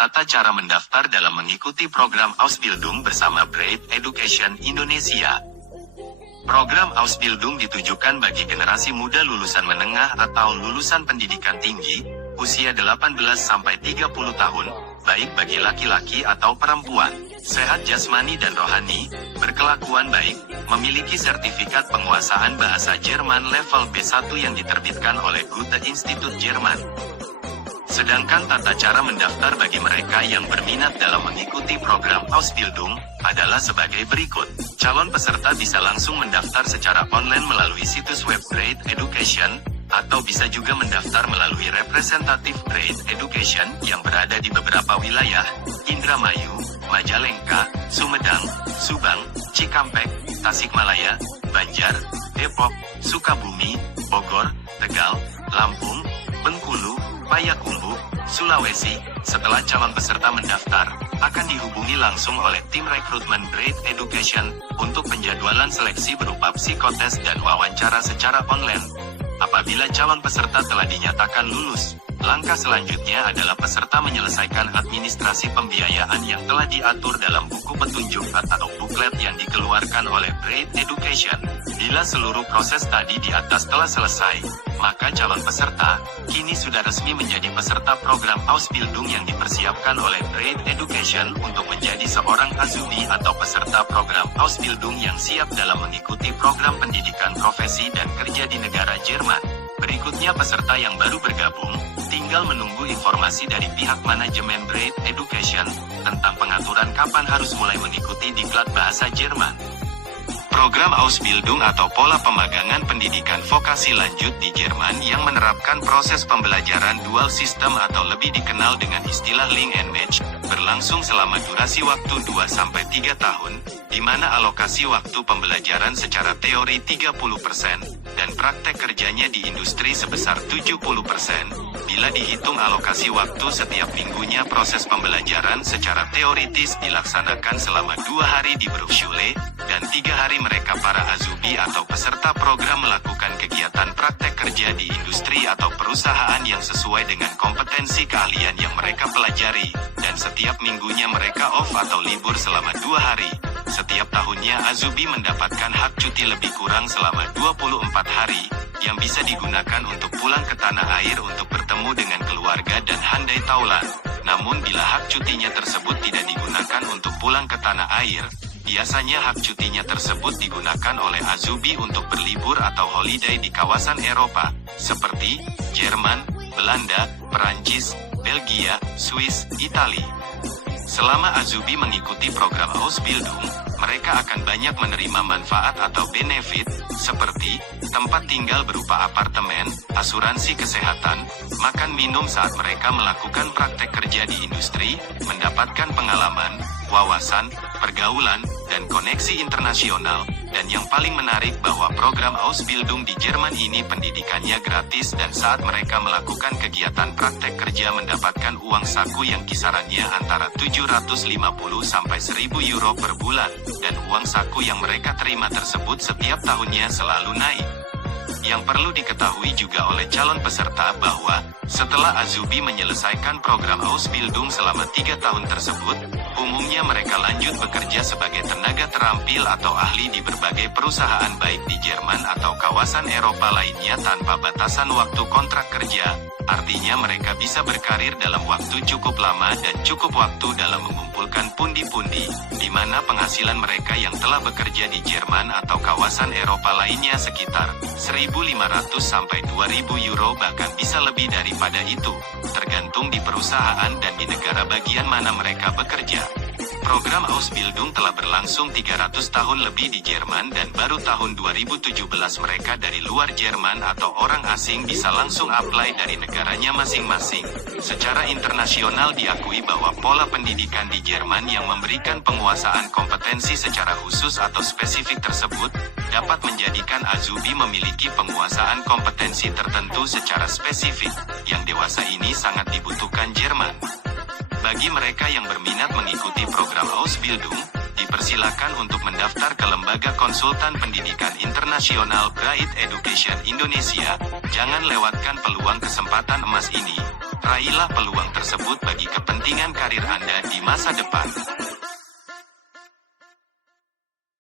Tata cara mendaftar dalam mengikuti program Ausbildung bersama Bright Education Indonesia. Program Ausbildung ditujukan bagi generasi muda lulusan menengah atau lulusan pendidikan tinggi, usia 18-30 tahun, baik bagi laki-laki atau perempuan, sehat jasmani dan rohani, berkelakuan baik, memiliki sertifikat penguasaan bahasa Jerman level B1 yang diterbitkan oleh Goethe Institut Jerman. Sedangkan tata cara mendaftar bagi mereka yang berminat dalam mengikuti program Ausbildung adalah sebagai berikut. Calon peserta bisa langsung mendaftar secara online melalui situs web Bright Education, atau bisa juga mendaftar melalui representatif Bright Education yang berada di beberapa wilayah, Indramayu, Majalengka, Sumedang, Subang, Cikampek, Tasikmalaya, Banjar, Depok, Sukabumi, Bogor, Tegal, Lampung, Bengkulu, Payakumbuh, Sulawesi. Setelah calon peserta mendaftar, akan dihubungi langsung oleh tim rekrutmen Bright Education untuk penjadwalan seleksi berupa psikotes dan wawancara secara online. Apabila calon peserta telah dinyatakan lulus, langkah selanjutnya adalah peserta menyelesaikan administrasi pembiayaan yang telah diatur dalam buku petunjuk atau buklet yang dikeluarkan oleh Bright Education. Bila seluruh proses tadi di atas telah selesai, maka calon peserta kini sudah resmi menjadi peserta program Ausbildung yang dipersiapkan oleh Bright Education untuk menjadi seorang Azubi atau peserta program Ausbildung yang siap dalam mengikuti program pendidikan profesi dan kerja di negara Jerman. Berikutnya peserta yang baru bergabung, tinggal menunggu informasi dari pihak manajemen Bright Education tentang pengaturan kapan harus mulai mengikuti diklat bahasa Jerman. Program Ausbildung atau pola pemagangan pendidikan vokasi lanjut di Jerman yang menerapkan proses pembelajaran dual system atau lebih dikenal dengan istilah Link and Match, berlangsung selama durasi waktu 2-3 tahun, di mana alokasi waktu pembelajaran secara teori 30% dan praktek kerjanya di industri sebesar 70%. Bila dihitung alokasi waktu setiap minggunya, proses pembelajaran secara teoritis dilaksanakan selama 2 hari di Berufsschule, dan 3 hari mereka para Azubi atau peserta program melakukan kegiatan praktek kerja di industri atau perusahaan yang sesuai dengan kompetensi keahlian yang mereka pelajari, dan setiap minggunya mereka off atau libur selama 2 hari. Setiap tahunnya Azubi mendapatkan hak cuti lebih kurang selama 24 hari, yang bisa digunakan untuk pulang ke tanah air untuk bertemu dengan keluarga dan handai taulan. Namun bila hak cutinya tersebut tidak digunakan untuk pulang ke tanah air, biasanya hak cutinya tersebut digunakan oleh Azubi untuk berlibur atau holiday di kawasan Eropa, seperti Jerman, Belanda, Perancis, Belgia, Swiss, Italia. Selama Azubi mengikuti program Ausbildung, mereka akan banyak menerima manfaat atau benefit, seperti tempat tinggal berupa apartemen, asuransi kesehatan, makan minum saat mereka melakukan praktek kerja di industri, mendapatkan pengalaman, wawasan, pergaulan, dan koneksi internasional. Dan yang paling menarik bahwa program Ausbildung di Jerman ini pendidikannya gratis, dan saat mereka melakukan kegiatan praktek kerja mendapatkan uang saku yang kisarannya antara 750 sampai 1000 euro per bulan, dan uang saku yang mereka terima tersebut setiap tahunnya selalu naik. Yang perlu diketahui juga oleh calon peserta bahwa setelah Azubi menyelesaikan program Ausbildung selama 3 tahun tersebut, umumnya mereka lanjut bekerja sebagai tenaga terampil atau ahli di berbagai perusahaan baik di Jerman atau kawasan Eropa lainnya tanpa batasan waktu kontrak kerja. Artinya mereka bisa berkarir dalam waktu cukup lama dan cukup waktu dalam mengumpulkan pundi-pundi, di mana penghasilan mereka yang telah bekerja di Jerman atau kawasan Eropa lainnya sekitar 1.500 sampai 2.000 euro, bahkan bisa lebih daripada itu, tergantung di perusahaan dan di negara bagian mana mereka bekerja. Program Ausbildung telah berlangsung 300 tahun lebih di Jerman, dan baru tahun 2017 mereka dari luar Jerman atau orang asing bisa langsung apply dari negaranya masing-masing. Secara internasional diakui bahwa pola pendidikan di Jerman yang memberikan penguasaan kompetensi secara khusus atau spesifik tersebut, dapat menjadikan Azubi memiliki penguasaan kompetensi tertentu secara spesifik, yang dewasa ini sangat dibutuhkan Jerman. Bagi mereka yang berminat mengikuti program Ausbildung, dipersilakan untuk mendaftar ke Lembaga Konsultan Pendidikan Internasional Bright Education Indonesia. Jangan lewatkan peluang kesempatan emas ini. Raihlah peluang tersebut bagi kepentingan karir Anda di masa depan.